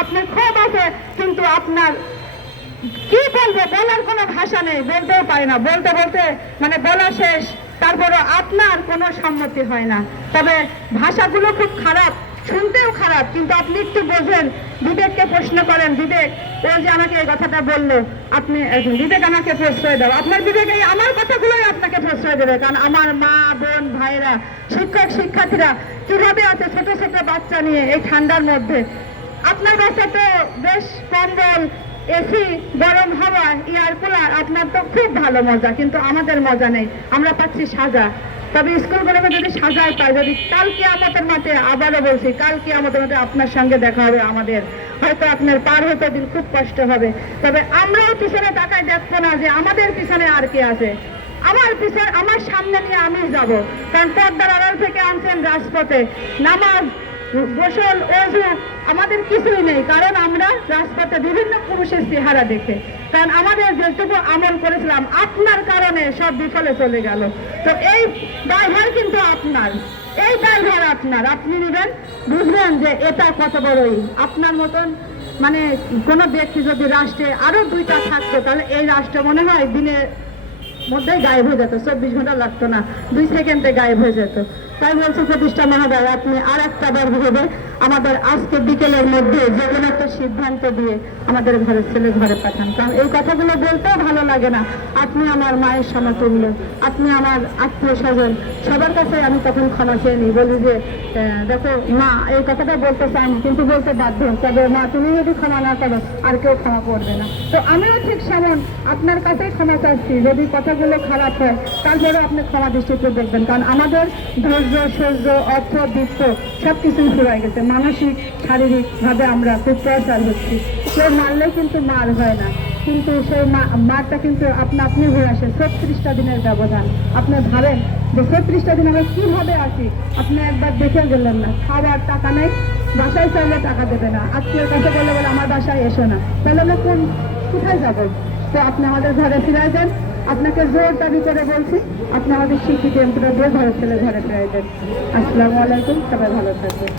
আপনার ক্ষোভ আছে, কিন্তু আপনার কি বলব, বলার কোনো ভাষা নেই, বলতেও পারে না। বলতে বলতে মানে বলা শেষ তারপরে আপনার কোনো সম্মতি হয় না। তবে ভাষাগুলো খুব খারাপ, শুনতেও খারাপ, কিন্তু আপনি একটু বোঝেন, বিবেককে প্রশ্ন করেন, বিবেক, ও যে আমাকে এই কথাটা বলল, আপনি বিবেক আমাকে প্রশ্রয় দাও। আপনার বিবেক এই আমার কথাগুলোই আপনাকে প্রশ্রয় দেবে, কারণ আমার মা, বোন, ভাইরা, শিক্ষক, শিক্ষার্থীরা কীভাবে আছে ছোট ছোট বাচ্চা নিয়ে এই ঠান্ডার মধ্যে? আপনার বাচ্চা তো বেশ কম্বল এসি গরম হাওয়া এয়ার কুলার আপনার তো খুব ভালো মজা, কিন্তু আমাদের মজা নেই। আমরা পাচ্ছি সাজা। তবে স্কুলগুলোকে যদি সাজায় পায় যদি কালকে আমাদের মাঠে আবারও বলছি কালকে আমাদের মাঠে আপনার সঙ্গে দেখা হবে আমাদের। হয়তো আপনার পার হতে দিন খুব কষ্ট হবে। তবে আমরাও পিছনে তাকায় দেখব না যে আমাদের পিছনে আর কে আছে। আমার পিছনে, আমার সামনে নিয়ে আমি যাব। কারণ পর্দার আড়াল থেকে আনছেন রাজপথে। নামাজ গোসল অজু আমাদের কিছুই নেই, কারণ আমরা রাজপথে বিভিন্ন পুরুষের চেহারা দেখে। কারণ আমাদের যেটুকু আমল করেছিলাম, আপনার কারণে সব বিফলে চলে গেল। তো এই ড্রাইভার কিন্তু আপনার, এই ড্রাইভার আপনার। আপনি নেবেন বুঝবেন যে এটা কত বড়ই। আপনার মতন মানে কোনো ব্যক্তি যদি রাষ্ট্রে আরও দুইটা থাকতো, তাহলে এই রাষ্ট্র মনে হয় দিনের মধ্যেই গায়েব হয়ে যেত। চব্বিশ ঘণ্টা লাগতো না, দুই সেকেন্ডে গায়েব হয়ে যেত। তাই বলছে প্রতিষ্ঠা মহোদয় আপনি আর একটা বার ভেবে আমাদের আজকে বিকেলের মধ্যে যে কোনো একটা সিদ্ধান্ত দিয়ে আমাদের ঘরের ছেলে ঘরে পাঠান। কারণ এই কথাগুলো বলতেও ভালো লাগে না, আপনি আমার মায়ের সমতুল্য, আপনি আমার আত্মীয় স্বজন, সবার কাছে আমি তখন ক্ষমা চেয়ে নিই, বলি যে দেখো, মা, এই কথাটা বলতে চান কিন্তু বলতে বাধ্য তবে মা, তুমি যদি ক্ষমা না করো, আর কেউ ক্ষমা করবে না। তো আমিও ঠিক সেমন, আপনার কাছে ক্ষমা চাচ্ছি, যদি কথাগুলো খারাপ হয়, তারপরে আপনি ক্ষমা দৃষ্টিতে দেখবেন, কারণ আমাদের ধৈর্য, সহ্য, অর্থ, বৃত্ত সব কিছুই ফুরাই গেছে। মানসিক শারীরিক ভাবে আমরা খুব প্রচার হচ্ছি কেউ মারলে কিন্তু মার হয় না। কিন্তু সেই মারটা কিন্তু আপনা, আপনি হয়ে আসে। ছত্রিশটা দিনের ব্যবধান। আপনি ভাবেন যে ছত্রিশটা দিন আমরা কীভাবে আসি আপনি একবার দেখে গেলেন না। খাবার টাকা নেই, বাসায় চাইলে টাকা দেবে না। আত্মীয় কাছে বলে বলে, আমার বাসায় এসো না। তাহলে আমরা কোন, কোথায় যাব? তো আপনি আমাদের ঘরে ফিরে যান আপনাকে জোর দাবি করে বলছি, আপনি আমাদের শিক্ষিত এমপিটা দিয়ে ঘরে ছেলে, ঘরে ফিরে যান আসসালামু আলাইকুম, সবাই ভালো থাকবেন।